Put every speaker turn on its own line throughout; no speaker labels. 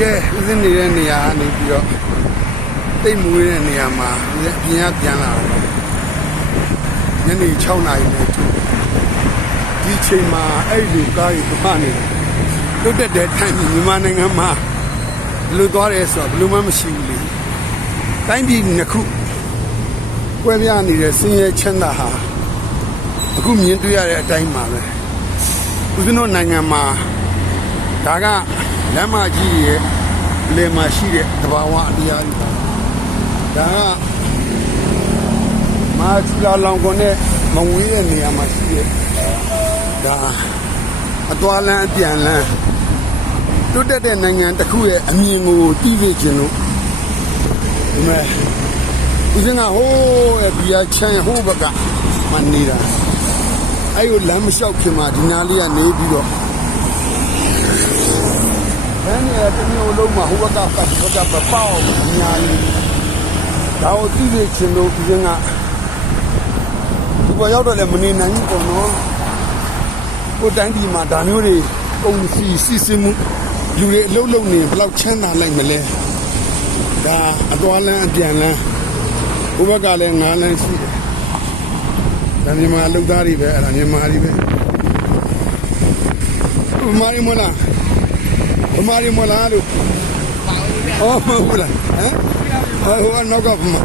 ကဲဦးစင်းနေတဲ့နေရာကနေပြီးတော့တိတ်မွေးတဲ့နေရာမှာဦးစင်းအပြင်ကပြန်လာတော့ညနေ6နာရီနဲ့ကျဒီချိန်မှာအဲ့ဒီကားကြီးသွားနေတယ်လွတ်တက်တဲ့ထိုင်ပြီးမြန်မာနိုင်ငံမှာဘယ်လိုသွားရဲဆိုတော့ဘယ်လိုမှမရှိဘူးလေတိုင်းပြည်နှစ်ခုကွဲပြားနေတဲ့ဆင်းရဲချမ်းသာဟာအခုမြင်တွေ့ရတဲ့အတိုင်းပါပဲဦးဇင်းတို့နိုင်ငံမှာဒါကလမ်းမကြီးရဲ့ အလေမှာရှိတဲ့တဘာဝအတရားတွေပါဒါကမာချီလာလောင်ကုန်တဲ့မဝေးတဲ့နေရာမှာရှိတဲ့ဒါအသွားလမ်းအပြန်လမ်းတွတ်တက်တဲ့နိုင်ငံတစ်ခုရဲ့အမြင်ကိုသိသိခြင်းလို့ဒီမဲ့ဦးစင်းကဟိုးရဲ့ဘီယာချမ်းဟိုးဘက်ကမှနေတာအဲ့ကိုလမ်းမလျှောက်ခင်မှာဒီနာလေးကနေပြီးတော့ဘန်းရဲ့ တမျိုးလုံးမှာဟိုဘက်ကပတ်ဟိုဘက်ကပပေါက်အများကြီးဒါကိုသိသိခြင်းလို့ဦးစင်းကဒီပေါ်ရောက်တော့လည်းမနေနိုင်ဘူးပေါ့နော်ကိုတိုင်းဒီမှာဒါမျိုးတွေပုံစီစီစမှုလူတွေအလုံးလုံးနေဘယ်လောက်ချမ်းသာလိုက်မလဲဒါအတော်လန်းအပြန်လန်းဟိုဘက်ကလည်းငါးလန်းရှိတယ်ဒါမြန်မာလူသားတွေပဲအဲ့ဒါမြန်မာတွေပဲဗမာရီမလား ဗမာရီမလားလို့အော်မဟုတ်လားဟမ်ဟိုကနောက်ကဗမာ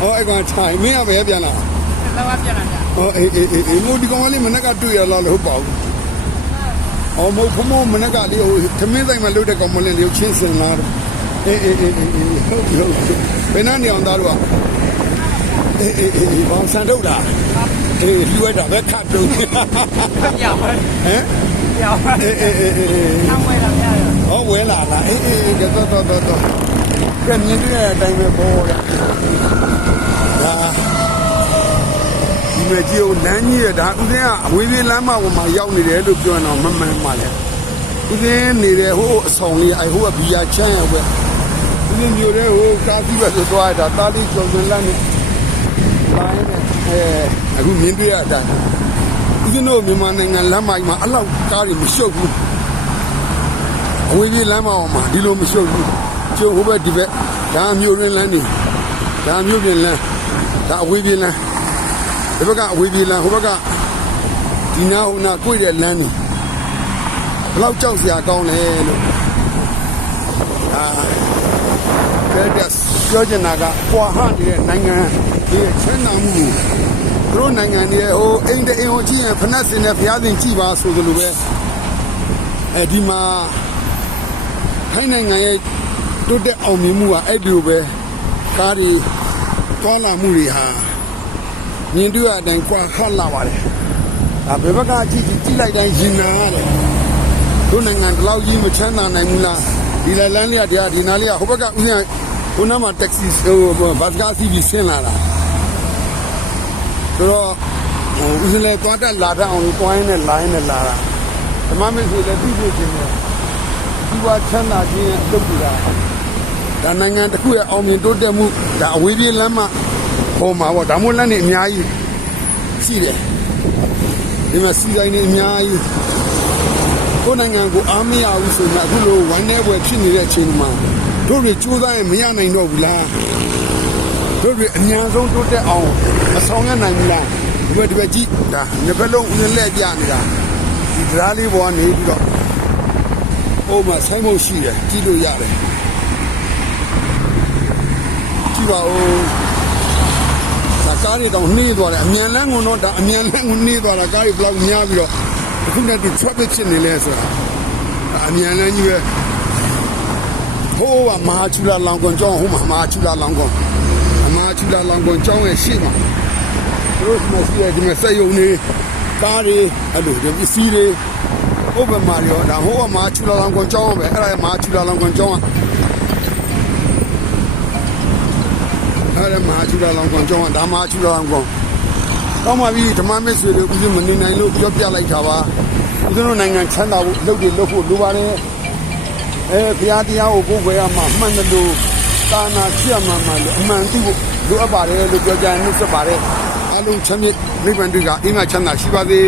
ဟောအဲ့ကောင်ထိုင်မင်းကပဲပြန်လာ
တော့ပြန်လာကြ
ဟောအေးအေးအေးမို့ဒီကောင်ကလေးမနေ့ကတွေ့ရလားလို့ဟုတ်ပါဘူးအော်မဟုတ်ဖမောမနေ့ကလေးဟိုသမင်းဆိုင်မှာလုတ်တဲ့ကောင်မလေးလေးကိုချင်းစင်လာတော့အေးအေးအေးအေးအေးဟုတ်ပြီဟုတ်ပြီဘယ်နှနေအောင်သားတို့ကအေးအေးအေးဘောင်ဆန်ထုတ်တာအေးလူရတာပဲခတ်တုံးဟမ်
ပြောင်းပြောင်း
အေးအေးအေးအေး
ဆောင်းဝဲလာပြရ
ဟောဝဲလာလားအေးအေးအေးတော့တော့တော့တော့ကဲမြင်တွေ့တဲ့အတိုင်းပဲပေါ်တယ်ဒါဒီမဲ့ကြီးကိုလမ်းကြီးရဒါဥစဉ်ကအဝေးပြေးလမ်းမပေါ်မှာရောက်နေတယ်လို့ပြောရင်တော့မမှန်ပါလေဥစဉ်နေတဲ့ဟိုအဆောင်လေးအဲဟိုကဘီယာချမ်းရဲ့ပဲဥစဉ်မျိုးတဲ့ဟိုကားပြီးပဲဆိုသွားတာတားလေးကျော်စင်လမ်းနဲ့လိုင်းနဲ့အဲအခုမြင်တွေ့ရတဲ့အတိုင်းဥစဉ်တို့မြန်မာနိုင်ငံလမ်းမကြီးမှာအလောက်ကားတွေမရှုပ်ဘူး အဝေးကြီးလမ်းမအောင်မှာဒီလိုမရှုပ်ဘူးကျုပ်ဟိုဘက်ဒီဘက်ဒါမျိုးရင်းလမ်းနေဒါမျိုးပြင်လမ်းဒါအဝေးပြေးလမ်းဒီဘက်ကအဝေးပြေးလမ်းဟိုဘက်ကဒီနာဟိုနာကိုယ်တဲ့လမ်းနေဘယ်လောက်ကြောက်စရာကောင်းလဲလို့အာကဲတဲ့ပြောချင်တာကကွာဟနေတဲ့နိုင်ငံဒီချမ်းသာမှုကိုသူတို့နိုင်ငံတွေဟိုအိမ်တအိမ်ကိုကြည့်ရင်ဖနက်စင်နဲ့ဘုရားရှင်ကြည်ပါဆိုသလိုပဲအဲဒီမှာ ထိုင်းနိုင်ငံရဲ့တိုးတက်အောင်မြင်မှုကအဲ့ဒီလိုပဲကားတွေတွာလာမှုတွေဟာမြင်တွေ့ရတဲ့အတိုင်းကွာဟတ်လာပါတယ်။ဒါဘယ်ဘက်ကကြည့်ကြည့်ကြည့်လိုက်တိုင်းရင်နာရတယ်။တို့နိုင်ငံဒီလောက်ကြီးမချမ်းသာနိုင်ဘူးလား။ဒီလလန်းလေးကတရားဒီနားလေးကဟိုဘက်ကဥစဉ်ဟိုနားမှာတက္ကစီဟိုဘတ်ကားစီးပြီးဆင်းလာတာ။ဆိုတော့ဟိုဥစဉ်လဲတွားတက်လာတတ်အောင်လို့တွားရင်းနဲ့လာရင်းနဲ့လာတာ။ဓမ္မမင်းဆိုလည်းပြီးပြခြင်းနဲ့ ဒီဝါချမ်းသာခြင်းရဲ့အလုပ်တွေကဒါနိုင်ငံတစ်ခုရဲ့အောင်မြင်တိုးတက်မှုဒါအဝေးပြေးလမ်းမပေါ်မှာပေါ့ဒါမို့လမ်းနေအများကြီးရှိတယ်ဒီမှာစီတိုင်းနေအများကြီးကိုယ်နိုင်ငံကိုအားမရဘူးဆိုမှအခုလိုဝမ်းနေပွဲဖြစ်နေတဲ့အချိန်မှာတို့တွေကြိုးစားရင်မရနိုင်တော့ဘူးလားတို့တွေအများဆုံးတိုးတက်အောင်မဆောင်ရနိုင်ဘူးလားဒီဘက်ဒီဘက်ကြည့်ဒါနှစ်ဘက်လုံးဦးနဲ့လက်ပြနေတာဒီဓာတ်လေးပေါ်ကနေပြီးတော့ ဟိုမှာဆိုင်မုံရှိတယ်ကြည့်လို့ရတယ်ကြည့်ပါဦးဒါကားတွေတော့နှေးသွားတယ်အမြန်လန်းကတော့ဒါအမြန်လန်းကိုနှေးသွားတာကားတွေဘလောက်များပြီးတော့အခုနဲ့ဒီ traffic ဖြစ်နေလဲဆိုတာဒါအမြန်လန်းကြီးပဲဟိုးကမဟာချူလာလောင်ကွန်ကျောင်းဟိုမှာမဟာချူလာလောင်ကွန်မဟာချူလာလောင်ကွန်ကျောင်းရဲ့ရှေ့မှာတို့မရှိရဒီမှာစက်ယုံနေကားတွေအဲ့လိုဒီပစ္စည်းတွေ ဟုတ်ပဲမာရောဒါဟိုကမာချူလာလောင်ကွန်ကျောင်းပဲအဲ့ဒါမာချူလာလောင်ကွန်ကျောင်းကအဲ့ဒါမာချူလာလောင်ကွန်ကျောင်းကဒါမာချူလာလောင်ကွန်တော့မှပြီးဓမ္မမစ်ဆွေတွေဦးဇင်းမနေနိုင်လို့ပြောပြလိုက်တာပါဦးဇင်းတို့နိုင်ငံချမ်းသာဖို့လုပ်တွေလုပ်ဖို့လိုပါတယ်အဲဘုရားတရားကိုကိုယ်ခွေရမှာမှန်တယ်လို့သာနာဖြစ်မှမှလို့အမှန်သိဖို့လိုအပ်ပါတယ်လို့ပြောကြရင်နှုတ်ဆက်ပါတယ်အားလုံးချမ်းမြေ့မိဘတွေကအိမ်မှာချမ်းသာရှိပါစေ